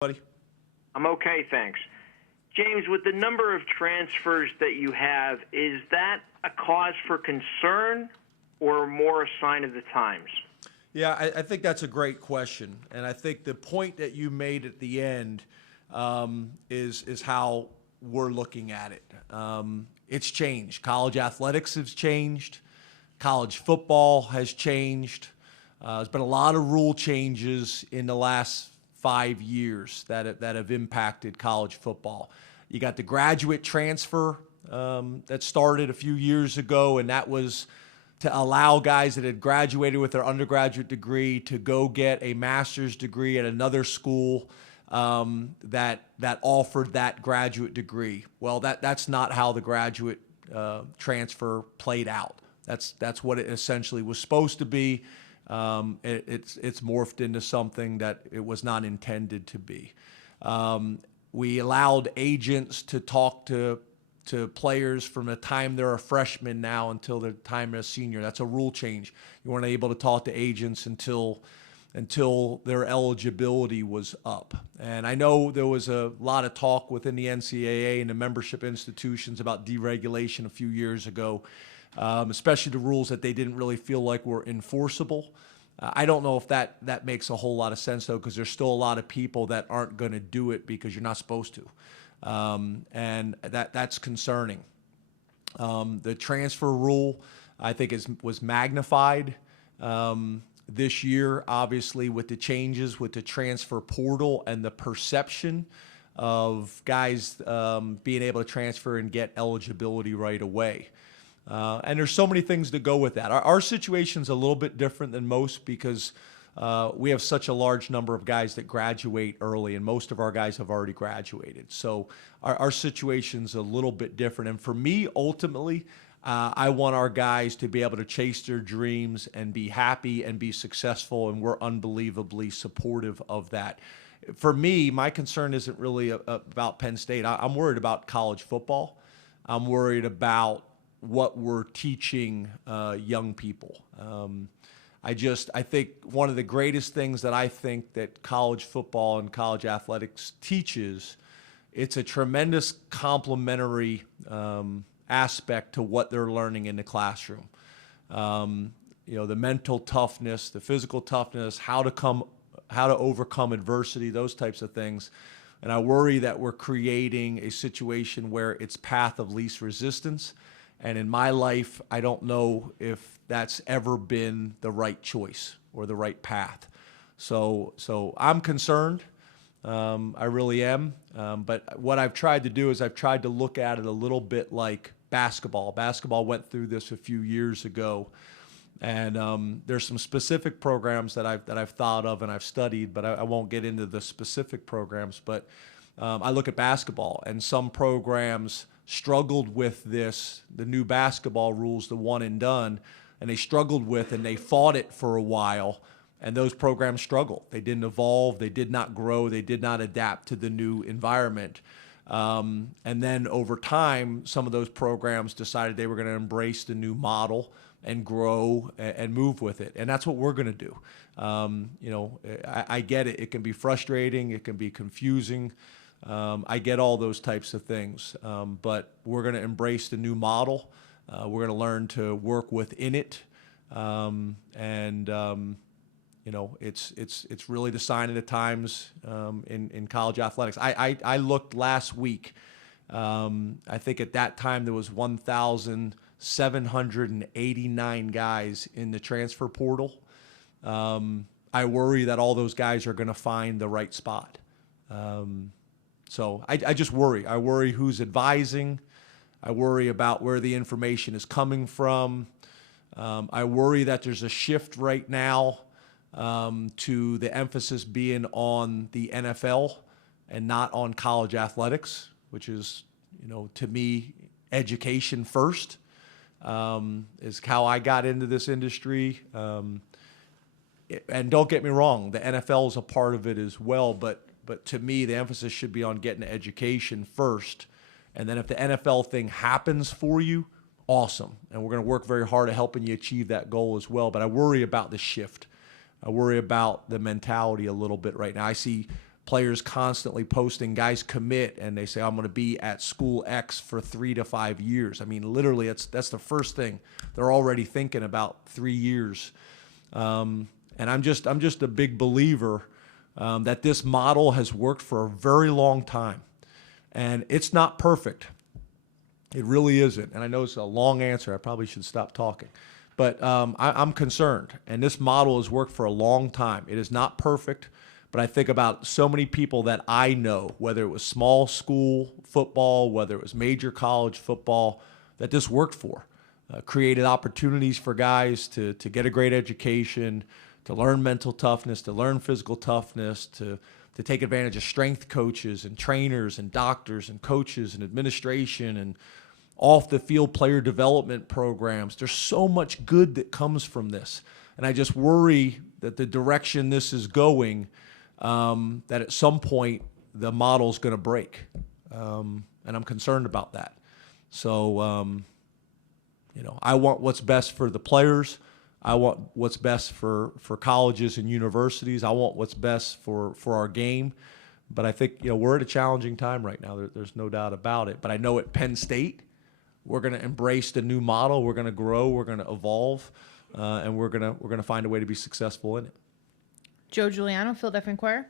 Buddy. I'm okay, thanks. James, with the number of transfers that you have, is that a cause for concern or more a sign of the times? Yeah, I think that's a great question, and I think the point that you made at the end is how we're looking at it. It's changed. College athletics has changed. College football has changed. There's been a lot of rule changes in the last 5 years that have impacted college football. You got the graduate transfer that started a few years ago, and that was to allow guys that had graduated with their undergraduate degree to go get a master's degree at another school that offered that graduate degree. Well, that's not how the graduate transfer played out. That's what it essentially was supposed to be. It's morphed into something that it was not intended to be. We allowed agents to talk to players from the time they're a freshman now until the time they're a senior. That's a rule change. You weren't able to talk to agents until their eligibility was up. And I know there was a lot of talk within the NCAA and the membership institutions about deregulation a few years ago, especially the rules that they didn't really feel like were enforceable. I don't know if that makes a whole lot of sense, though, because there's still a lot of people that aren't going to do it because you're not supposed to. And that's concerning. The transfer rule, I think, was magnified this year, obviously, with the changes with the transfer portal and the perception of guys being able to transfer and get eligibility right away. And there's so many things that go with that. Our situation's a little bit different than most because we have such a large number of guys that graduate early, and most of our guys have already graduated. So our situation's a little bit different. And for me, ultimately, I want our guys to be able to chase their dreams and be happy and be successful, and we're unbelievably supportive of that. For me, my concern isn't really about Penn State. I'm worried about college football. I'm worried about what we're teaching young people. I think one of the greatest things that I think that college football and college athletics teaches, it's a tremendous complementary aspect to what they're learning in the classroom. The mental toughness, the physical toughness, how to overcome adversity, those types of things. And I worry that we're creating a situation where it's path of least resistance. And in my life, I don't know if that's ever been the right choice or the right path. So I'm concerned. I really am. But what I've tried to do is I've tried to look at it a little bit like basketball. Basketball went through this a few years ago. And there's some specific programs that I've thought of and I've studied, but I won't get into the specific programs. But I look at basketball, and some programs struggled with the new basketball rules, the one and done, and they struggled with and they fought it for a while, and those programs struggled. They didn't evolve, they did not grow, they did not adapt to the new environment. And then over time, some of those programs decided they were going to embrace the new model and grow and move with it. And that's what we're going to do. I get it. It can be frustrating. It can be confusing. I get all those types of things, but we're going to embrace the new model. We're going to learn to work within it, it's really the sign of the times in college athletics. I looked last week. I think at that time there was 1,789 guys in the transfer portal. I worry that all those guys are going to find the right spot. So I just worry. I worry who's advising. I worry about where the information is coming from. I worry that there's a shift right now to the emphasis being on the NFL and not on college athletics, which is, to me, education first, is how I got into this industry. And don't get me wrong, the NFL is a part of it as well, but to me, the emphasis should be on getting education first. And then if the NFL thing happens for you, awesome. And we're going to work very hard at helping you achieve that goal as well. But I worry about the shift. I worry about the mentality a little bit right now. I see players constantly posting, guys commit, and they say, I'm going to be at school X for 3 to 5 years. I mean, literally, that's the first thing. They're already thinking about 3 years. And I'm just a big believer that this model has worked for a very long time. And it's not perfect. It really isn't. And I know it's a long answer. I probably should stop talking. But I'm concerned. And this model has worked for a long time. It is not perfect. But I think about so many people that I know, whether it was small school football, whether it was major college football, that this worked for. Created opportunities for guys to get a great education, to learn mental toughness, to learn physical toughness, to take advantage of strength coaches and trainers and doctors and coaches and administration and off the field player development programs. There's so much good that comes from this. And I just worry that the direction this is going, that at some point the model's going to break. And I'm concerned about that. So, I want what's best for the players. I want what's best for colleges and universities. I want what's best for our game. But I think, we're at a challenging time right now. There's no doubt about it. But I know at Penn State, we're going to embrace the new model. We're going to grow. We're going to evolve. And we're going to find a way to be successful in it. Joe Giuliano, Philadelphia Inquirer.